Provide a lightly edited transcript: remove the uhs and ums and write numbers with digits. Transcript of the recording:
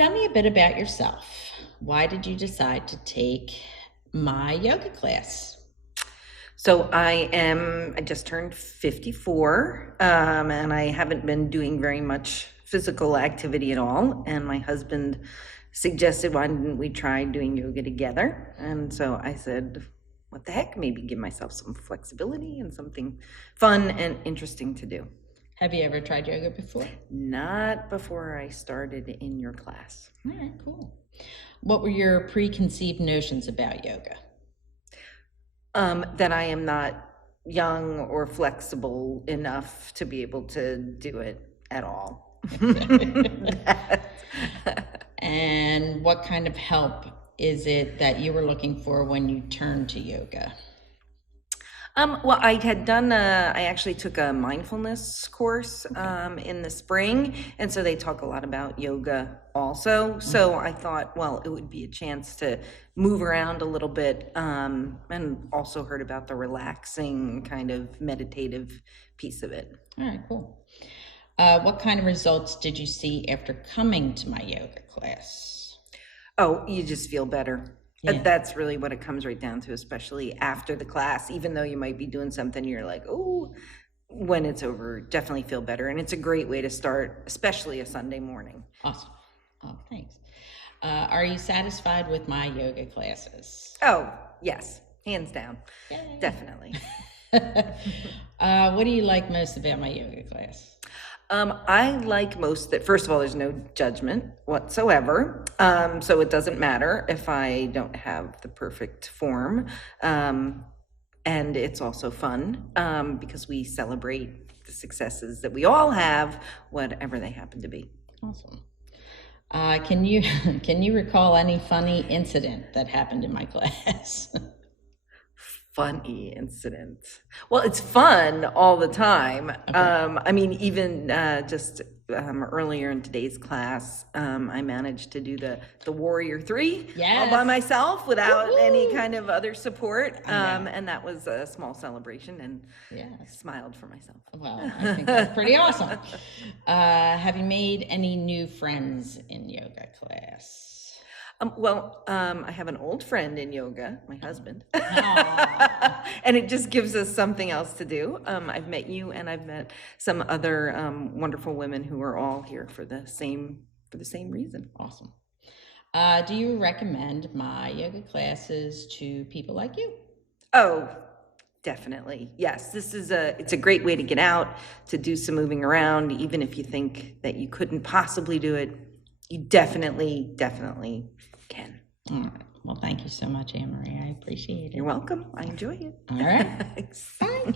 Tell me a bit about yourself. Why did you decide to take my yoga class? So I just turned 54, and I haven't been doing very much physical activity at all. And my husband suggested, why didn't we try doing yoga together? And so I said, what the heck, maybe give myself some flexibility and something fun and interesting to do. Have you ever tried yoga before? Not before I started in your class. All right, cool. What were your preconceived notions about yoga? That I am not young or flexible enough to be able to do it at all. And what kind of help is it that you were looking for when you turned to yoga? Well, I actually took a mindfulness course in the spring, and so they talk a lot about yoga also. So I thought, well, it would be a chance to move around a little bit, and also heard about the relaxing kind of meditative piece of it. All right, cool. What kind of results did you see after coming to my yoga class? Oh, you just feel better. Yeah. That's really what it comes right down to, especially after the class. Even though you might be doing something, you're like, oh, when it's over, definitely feel better. And it's a great way to start, especially a Sunday morning. Awesome. Oh, thanks. Are you satisfied with my yoga classes? Oh, yes, hands down. Yay. Definitely. What do you like most about my yoga class? I like most that, first of all, there's no judgment whatsoever. So it doesn't matter if I don't have the perfect form. And it's also fun because we celebrate the successes that we all have, whatever they happen to be. Awesome. Can you recall any funny incident that happened in my class? Funny incident. Well, it's fun all the time. Okay. I mean, even just earlier in today's class, I managed to do the Warrior 3 all by Yes. myself without Woohoo! any kind of other support. I know. And that was a small celebration, and I Yes. smiled for myself. Well, I think that's pretty awesome. Have you made any new friends in yoga class? I have an old friend in yoga, my husband, Aw. and it just gives us something else to do. I've met you, and I've met some other wonderful women who are all here for the same reason. Awesome. Do you recommend my yoga classes to people like you? Oh, definitely. Yes, it's a great way to get out, to do some moving around, even if you think that you couldn't possibly do it. You definitely can. All right. Well, thank you so much, Anne Marie. I appreciate it. You're welcome. I enjoy it. All right. Thanks. Bye.